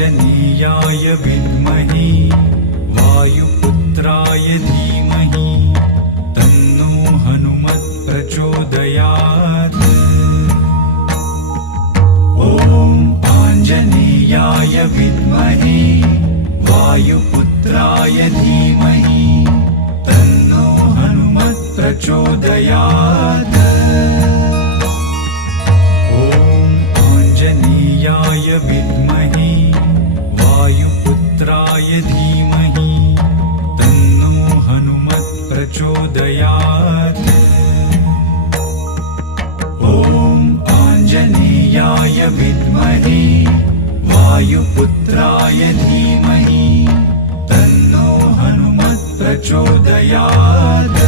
आञ्जनेयाय विद्महे वायुपुत्राय धीमहि तन्नो हनुमत् प्रचोदयात्। ॐ आञ्जनेयाय विद्महे वायुपुत्राय धीमहि तन्नो हनुमत् प्रचोदयात्। ॐ आञ्जनेयाय विद्महे वायुपुत्राय धीमहि तन्नो हनुमत् प्रचोदयात्। ॐ आञ्जनेयाय विद्महे वायुपुत्राय धीमहि तन्नो हनुमत् प्रचोदयात्।